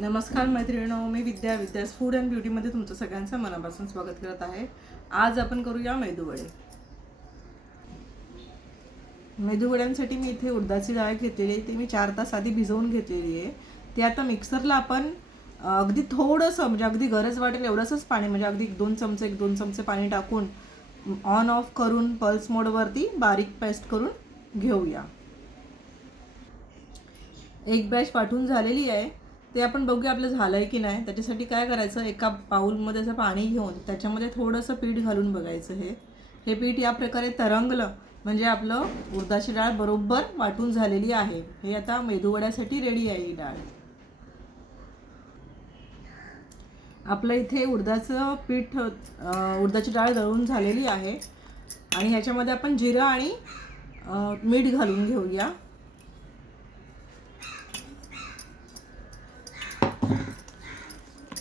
नमस्कार मैत्रिणींनो, मी विद्यास food and ब्युटीमध्ये तुमचं सगळ्यांचं मनापासून स्वागत करत आहे. आज आपण करूया मेदूवडे. मेदूवड्यांसाठी मी इथे उडदाची डाळ घेतलेली आहे. ती मी 4 तास आधी भिजवून घेतलेली आहे. ती आता मिक्सरला आपण अगदी थोडंसं, म्हणजे अगदी गरज वाटेल एवढंच पाणी, म्हणजे अगदी 1-2 चमचे पाणी टाकून ऑन ऑफ करून पल्स मोडवरती बारीक पेस्ट करून घेऊया. एक बॅच वाटून झालेली आहे. ते आपण बघूया आपलं झालं आहे की नाही. त्याच्यासाठी काय करायचं, एका बाउलमध्ये असं पाणी घेऊन त्याच्यामध्ये थोडंसं पीठ घालून बघायचं. हे पीठ या प्रकारे तरंगलं म्हणजे आपलं उडदाची डाळ बरोबर वाटून झालेली आहे. हे आता मेदूवड्यासाठी रेडी आहे ही डाळ. आपलं इथे उडदाचं पीठ, उडदाची डाळ दळून झालेली आहे आणि ह्याच्यामध्ये आपण जिरं आणि मीठ घालून घेऊया.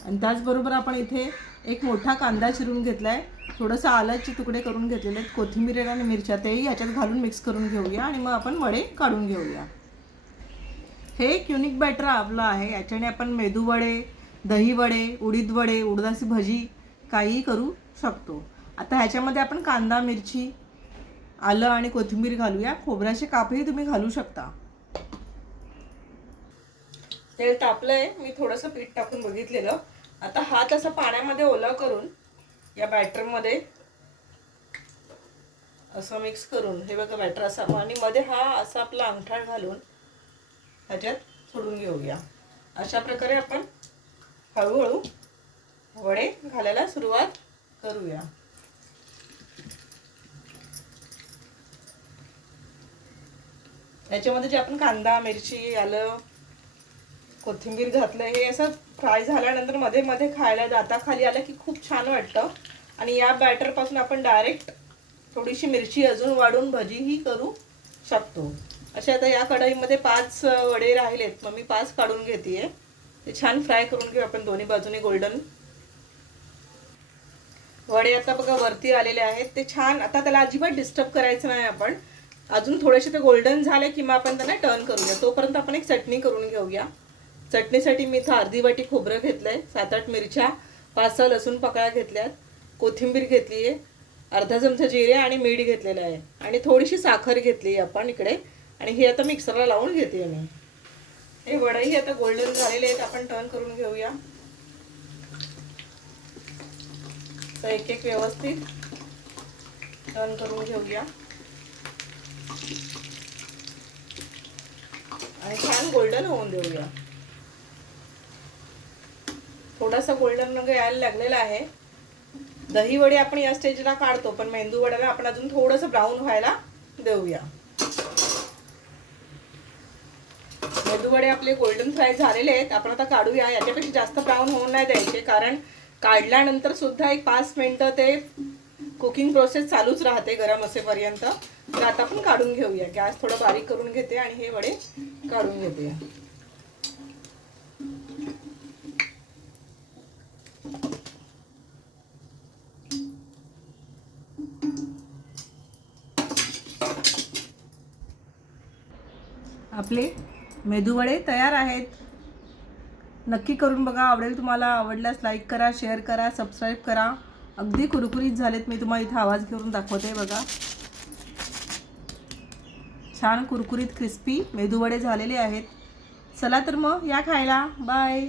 आणि त्याचबरोबर आपण इथे एक मोठा कांदा चिरून घेतला आहे, थोडंसं आल्याचे तुकडे करून घेतलेले आहेत, कोथिंबीर आणि मिरच्या तेही याच्यात घालून मिक्स करून घेऊया आणि मग आपण वडे काढून घेऊया. हे एक युनिक बॅटर आपलं आहे. याच्याने आपण मेदूवडे, दहीवडे, उडीद वडे, उडदाची भजी काहीही करू शकतो. आता ह्याच्यामध्ये आपण कांदा, मिरची, आलं आणि कोथिंबीर घालूया. खोबऱ्याचे कापही तुम्ही घालू शकता. तेल तापलं आहे. मी थोडंसं पीठ टाकून बघितलेलं. आता हात असा पाण्यामध्ये ओला करून या बॅटरमध्ये असं मिक्स करून, हे बघा बॅटर असं, आणि मध्ये हा असा आपला अंगठा घालून ह्याच्यात सोडून घेऊया. अशा प्रकारे आपण हळूहळू वडे घालायला सुरुवात करूया. याच्यामध्ये जे आपण कांदा, मिरची, आलं, कोथिंबीर घातलं, हे असं फ्राय झाल्यानंतर मध्ये मध्ये खायला दाताखाली आलं की खूप छान वाटतं. आणि या बॅटरपासून आपण डायरेक्ट थोडीशी मिरची अजून वाढून भजीही करू शकतो. असे आता या कढईमध्ये 5 वडे राहिलेत, मग मी 5 काढून घेते. ते छान फ्राय करून घेऊ आपण दोन्ही बाजूने गोल्डन. वडे आता बघा वरती आलेले आहेत. ते छान, आता त्याला अजिबात डिस्टर्ब करायचं नाही आपण. अजून थोडेसे ते गोल्डन झाले की मग आपण त्यांना टर्न करूया. तोपर्यंत आपण एक चटणी करून घेऊया. चटणीसाठी मी इथं अर्धी वाटी खोबरं घेतलंय, 7-8 मिरच्या, 5-6 लसूण पाकळ्या घेतल्यात, कोथिंबीर घेतली आहे, अर्धा चमचा जिरे आणि मीठ घेतलेलं आहे, आणि थोडीशी साखर घेतली आपण इकडे. आणि हे आता मिक्सरला लावून घेते मी. हे वडाही आता गोल्डन झालेले आहेत, आपण टर्न करून घेऊया. तर एक एक व्यवस्थित टर्न करून घेऊया आणि छान गोल्डन होऊन देऊया. थोडासा गोल्डन रंग यायला लागलेला आहे. दही वडे आपण या स्टेजला काढतो, पण मेंदू वड्याला आपण अजून थोडंसं ब्राऊन व्हायला देऊया. मेंदू वडे आपले गोल्डन फ्राय झालेले आहेत, आपण आता काढूया. याच्यापेक्षा जास्त ब्राऊन होऊन नाही द्यायचे, कारण काढल्यानंतर सुद्धा एक 5 मिनिटं ते कुकिंग प्रोसेस चालूच राहते गरम असेपर्यंत. तर आता आपण काढून घेऊया. गॅस थोडं बारीक करून घेते आणि हे वडे काढून घेते. आपले मेदूवडे तयार आहेत. नक्की करून बघा, आवडेल तुम्हाला. आवडल्यास लाईक करा, शेअर करा, सबस्क्राईब करा. अगदी कुरकुरीत झालेत. मी तुम्हाला इथं आवाज घेऊन दाखवते बघा. छान कुरकुरीत क्रिस्पी मेदूवडे झालेले आहेत. चला तर मग या खायला. बाय.